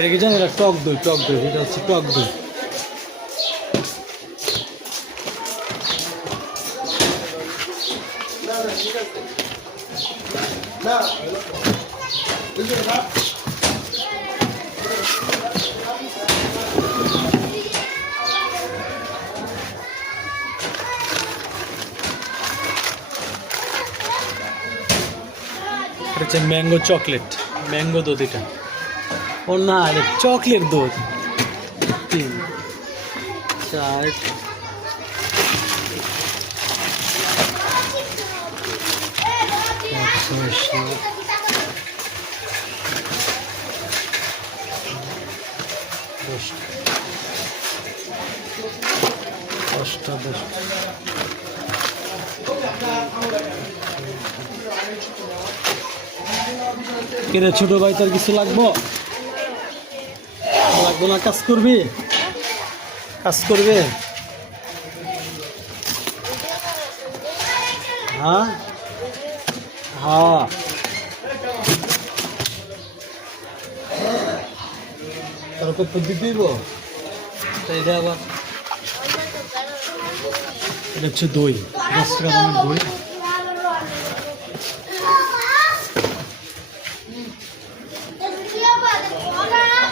এটা কি জানেন? এটা টক দই, টক দই, এটা হচ্ছে টক দই। এটা হচ্ছে ম্যাঙ্গো চকলেট, ম্যাঙ্গো দুধ এটা। ও না, এটা চকলেট দুধ। 3 4 অষ্টাদশ। কিরে ছোট ভাই, তোর কিছু লাগবো? লাগবো না? কাজ করবি? কাজ করবে? হ্যাঁ হ্যাঁ। তোর কত দিব? এটা আবার এটা হচ্ছে দই, 10 টাকা দামের দই।